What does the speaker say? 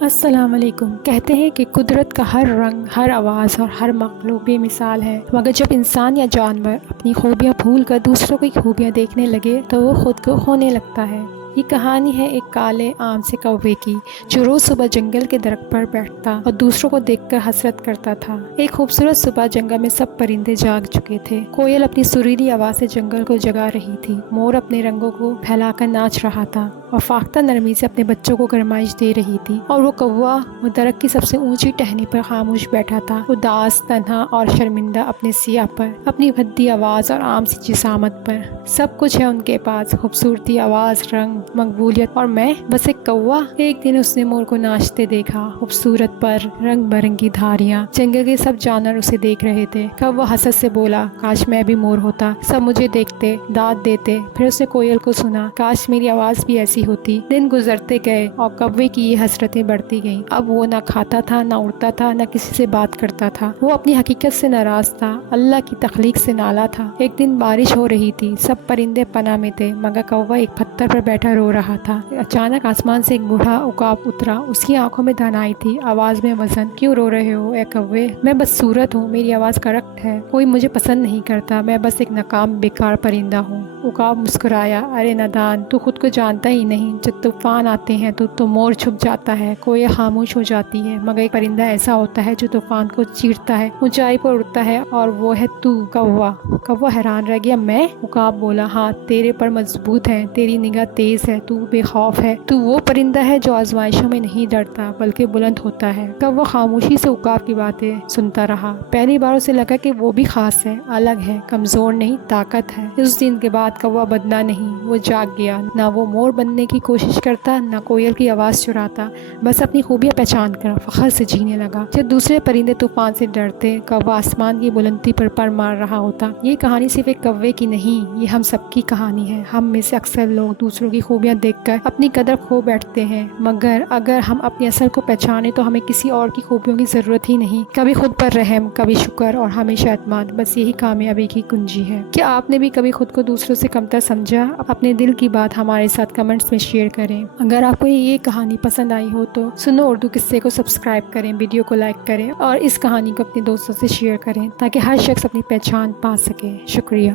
السلام علیکم۔ کہتے ہیں کہ قدرت کا ہر رنگ، ہر آواز اور ہر مخلوق بے مثال ہے، مگر جب انسان یا جانور اپنی خوبیاں بھول کر دوسروں کی خوبیاں دیکھنے لگے تو وہ خود کو کھونے لگتا ہے۔ یہ کہانی ہے ایک کالے عام سے کوے کی، جو روز صبح جنگل کے درخت پر بیٹھتا اور دوسروں کو دیکھ کر حسرت کرتا تھا۔ ایک خوبصورت صبح جنگل میں سب پرندے جاگ چکے تھے۔ کوئل اپنی سریلی آواز سے جنگل کو جگا رہی تھی، مور اپنے رنگوں کو پھیلا کر ناچ رہا تھا اور فاختہ نرمی سے اپنے بچوں کو گرمائش دے رہی تھی، اور وہ کوا وہ درخت کی سب سے اونچی ٹہنی پر خاموش بیٹھا تھا، اداس، تنہا اور شرمندہ اپنے سیاہ پر، اپنی بھدی آواز اور عام سی جسامت پر۔ سب کچھ ہے ان کے پاس، خوبصورتی، آواز، رنگ، مقبولیت، اور میں بس ایک کوا۔ ایک دن اس نے مور کو ناچتے دیکھا، خوبصورت پر، رنگ برنگی دھاریاں، جنگل کے سب جانور اسے دیکھ رہے تھے۔ کوا حسرت سے بولا، کاش میں بھی مور ہوتا، سب مجھے دیکھتے، داد دیتے۔ پھر اس نے کوئل کو سنا، کاش میری آواز بھی ایسی ہوتی۔ دن گزرتے گئے اور کوے کی یہ حسرتیں بڑھتی گئیں۔ اب وہ نہ کھاتا تھا، نہ اڑتا تھا، نہ کسی سے بات کرتا تھا۔ وہ اپنی حقیقت سے ناراض تھا، اللہ کی تخلیق سے نالا تھا۔ ایک دن بارش ہو رہی تھی، سب پرندے پناہ میں تھے، مگر کوا ایک پتھر پر بیٹھا رو رہا تھا۔ اچانک آسمان سے ایک بوڑھا عقاب اترا، اس کی آنکھوں میں دھنائی تھی، آواز میں وزن۔ کیوں رو رہے ہو اے کوے؟ میں بس صورت ہوں، میری آواز کرپٹ ہے، کوئی مجھے پسند نہیں کرتا، میں بس ایک ناکام بیکار پرندہ ہوں۔ عقاب مسکرایا، ارے نادان، تو خود کو جانتا ہی نہیں، جب طوفان آتے ہیں تو مور چھپ جاتا ہے، کوئی خاموش ہو جاتی ہے، مگر ایک پرندہ ایسا ہوتا ہے جو طوفان کو چیرتا ہے، اونچائی پر اڑتا ہے، اور وہ ہے تو کوا۔ کوا حیران رہ گیا، میں؟ عقاب بولا، ہاں، تیرے پر مضبوط ہے، تیری نگاہ تیز ہے، تو بے خوف ہے، تو وہ پرندہ ہے جو آزمائشوں میں نہیں ڈرتا بلکہ بلند ہوتا ہے۔ کوا خاموشی سے عقاب کی باتیں سنتا رہا۔ پہلی بار اسے لگا کہ وہ بھی خاص ہے، الگ ہے، کمزور نہیں، طاقت ہے۔ اس دن کے بعد کوا بدلا نہیں، وہ جاگ گیا، نہ وہ مور بننے کی کوشش کرتا، نہ کوئل کی آواز چراتا، بس اپنی خوبیاں پہچان کر فخر سے جینے لگا۔ جب دوسرے پرندے طوفان سے ڈرتے، کوا آسمان کی بلندی پر پر مار رہا ہوتا۔ یہ کہانی صرف ایک کوے کی نہیں، یہ ہم سب کی کہانی ہے۔ ہم میں سے اکثر لوگ دوسروں کی خوبیاں دیکھ کر اپنی قدر کھو بیٹھتے ہیں، مگر اگر ہم اپنی اصل کو پہچانیں تو ہمیں کسی اور کی خوبیوں کی ضرورت ہی نہیں۔ کبھی خود پر رحم، کبھی شکر، اور ہمیشہ اعتماد، بس یہی کامیابی کی کنجی ہے۔ کیا آپ نے بھی کبھی خود کو دوسروں سے کمتر سمجھا؟ اپنے دل کی بات ہمارے ساتھ کمنٹس میں شیئر کریں۔ اگر آپ کو یہ کہانی پسند آئی ہو تو سنو اردو قصے کو سبسکرائب کریں، ویڈیو کو لائک کریں اور اس کہانی کو اپنے دوستوں سے شیئر کریں تاکہ ہر شخص اپنی پہچان پا سکے۔ شکریہ۔